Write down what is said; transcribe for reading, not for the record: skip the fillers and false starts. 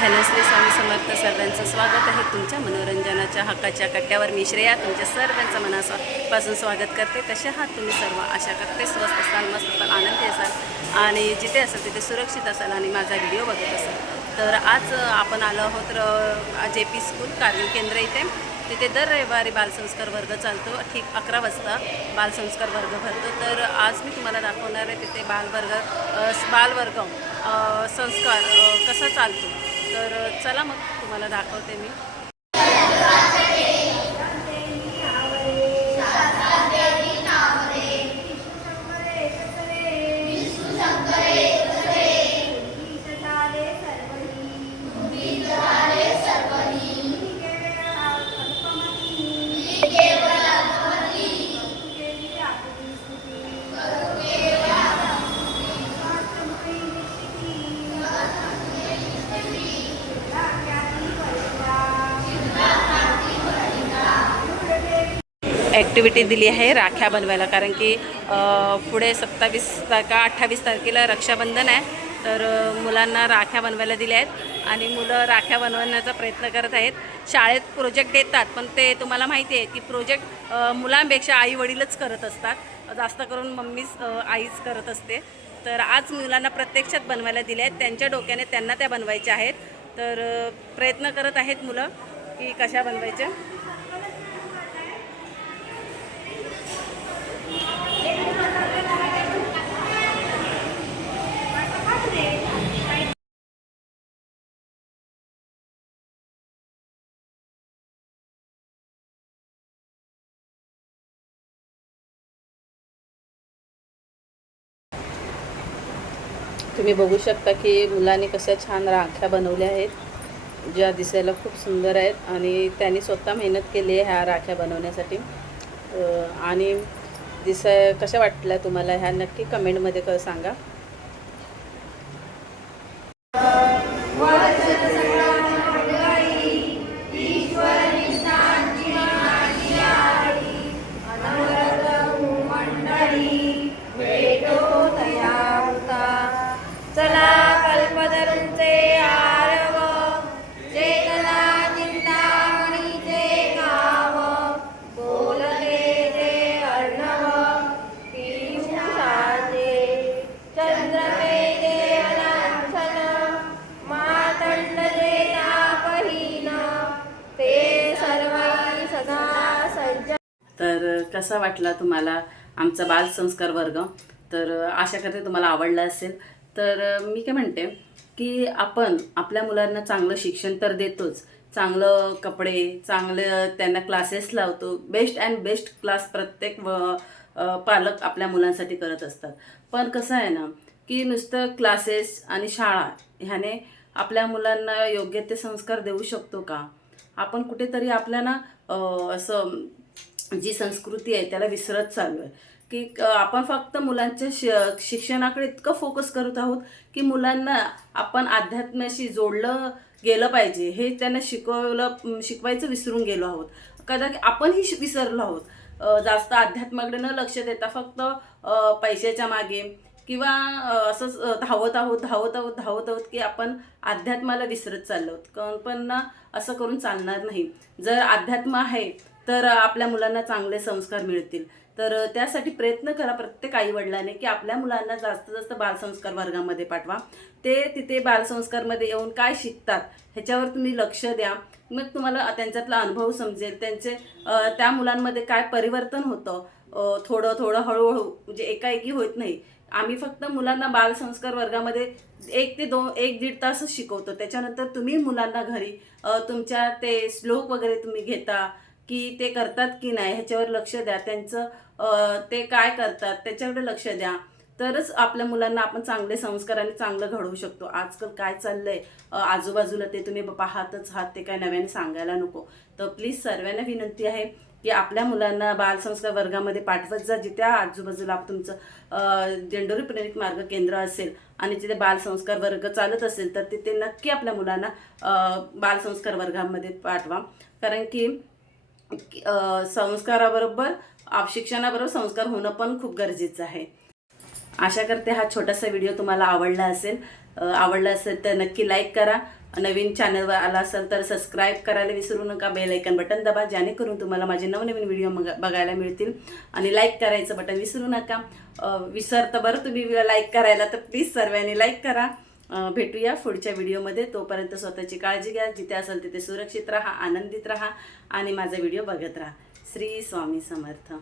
Hello Shri Swami Samarth. सर्वांचं स्वागत आहे तुमच्या मनोरंजनाच्या हक्काच्या कट्ट्यावर. मी श्रेया तुमच्या सर्वांचं मनापासून स्वागत करते. कसे आहात तुम्ही सर्व? आशा करते स्वस्त असाल, मस्त असाल, आनंदी असाल आणि जिथे असाल तिथे सुरक्षित असाल आणि माझा व्हिडिओ बघत असाल. तर आज आपण आलो आहोत JP स्कूल कारगिल केंद्र इथे. तिथे दर रविवारी बालसंस्कार वर्ग चालतो. ठीक 11 वाजता बालसंस्कार वर्ग भरतो. तर आज मी तुम्हाला दाखवणार आहे तिथे बालवर्ग संस्कार कसा चालतो. तर चला मग तुम्हाला दाखवते मी. ॲक्टिव्हिटी दिली आहे राख्या बनवायला, कारण की पुढे 28 तारखेला रक्षाबंधन आहे. तर मुलांना राख्या बनवायला दिल्या आहेत आणि मुलं राख्या बनवण्याचा प्रयत्न करत आहेत. शाळेत प्रोजेक्ट देतात, पण ते तुम्हाला माहिती आहे की प्रोजेक्ट मुलांपेक्षा आई वडीलच करत असतात. जास्त करून आईच करत असते. तर आज मुलांना प्रत्यक्षात बनवायला दिल्या आहेत. त्यांच्या डोक्याने त्यांना त्या बनवायच्या आहेत. तर प्रयत्न करत आहेत मुलं की कशा बनवायच्या. तुम्ही बघू शकता की मुलांनी कशा छान राख्या बनवल्या आहेत, ज्या दिसायला खूप सुंदर आहेत आणि त्यांनी स्वतः मेहनत केली आहे ह्या राख्या बनवण्यासाठी. आणि कशा वाटल्या तुम्हाला ह्या नक्की कमेंटमध्ये सांगा. तर कसा वाटला तुम्हाला आमचा बालसंस्कार वर्ग? तर आशा करते तुम्हाला आवडला असेल. तर मी काय म्हणते की आपण आपल्या मुलांना चांगलं शिक्षण तर देतोच, चांगलं कपडे, चांगलं त्यांना क्लासेस लावतो. बेस्ट क्लास प्रत्येक पालक आपल्या मुलांसाठी करत असतात. पण कसं आहे ना की नुसतं क्लासेस आणि शाळा ह्याने आपल्या मुलांना योग्य ते संस्कार देऊ शकतो का? आपण कुठेतरी आपल्याला असं जी संस्कृती आहे त्याला विसरत चाललो आहे की आपण फक्त मुलांच्या शिक्षणाकडे इतकं फोकस करत आहोत की मुलांना आपण अध्यात्माशी जोडलं गेलं पाहिजे हे त्यांना शिकवायचं विसरून गेलो आहोत. कदाचित आपणही विसरलो आहोत. जास्त अध्यात्माकडे न लक्ष देता फक्त पैशाच्या मागे किंवा असंच धावत आहोत की आपण अध्यात्माला विसरत चाललो आहोत. पण ना असं करून चालणार नाही. जर अध्यात्म आहे तर आपल्या मुलांना चांगले संस्कार मिळतील. तर त्यासाठी प्रयत्न करा प्रत्येक आईवडिलांनी की आपल्या मुलांना जास्तीत जास्त बालसंस्कार वर्गामध्ये पाठवा. ते तिथे बालसंस्कारमध्ये येऊन काय शिकतात ह्याच्यावर तुम्ही लक्ष द्या. मग तुम्हाला त्यांच्यातला अनुभव समजेल, त्या मुलांमध्ये काय परिवर्तन होतं. थोडं हळूहळू, म्हणजे एकाएकी होत नाही. आम्ही फक्त मुलांना बालसंस्कार वर्गामध्ये 1 ते 1.5 तासच शिकवतो. त्याच्यानंतर तुम्ही मुलांना घरी तुमच्या ते श्लोक वगैरे तुम्ही घेता की ते करतात की नाही ह्याच्यावर लक्ष द्या. ते काय करतात त्याच्याकडे लक्ष द्या. तरच आपल्या मुलांना आपण चांगले संस्कार आणि चांगलं घडवू शकतो. आजकाल काय चाललंय आजूबाजूला ते तुम्ही पाहतच आहात, ते काय नव्याने सांगायला नको. तर प्लीज सर्वांना विनंती आहे की आपल्या मुलांना बालसंस्कार वर्गामध्ये पाठवत जा. जिथे आजूबाजूला तुमचं दिंडोरी प्रेरित मार्ग केंद्र असेल आणि जिथे बालसंस्कार वर्ग चालत असेल तर तिथे नक्की आपल्या मुलांना बालसंस्कार वर्गामध्ये पाठवा. कारण की संस्काराबरोबर शिक्षणाबरोबर संस्कार होणं पण खूप गरजेचं आहे. आशा करते हा छोटासा व्हिडिओ तुम्हाला आवडला असेल. आवडलं असेल तर नक्की लाईक करा. नवीन चॅनलवर आला असेल तर सबस्क्राईब करायला विसरू नका. बेल आयकन बटन दाबा, जेणेकरून तुम्हाला माझे नवनवीन व्हिडिओ बघायला मिळतील. आणि लाईक करायचं बटन विसरू नका. विसरतं बरं तुम्ही लाईक करायला, तर प्लीज सर्वांनी लाईक करा. भेटूया पुढच्या व्हिडिओमध्ये. तोपर्यंत स्वतःची काळजी घ्या. जिथे असेल तिथे सुरक्षित राहा, आनंदित राहा आणि माझा व्हिडिओ बघत राहा. श्री स्वामी समर्थ.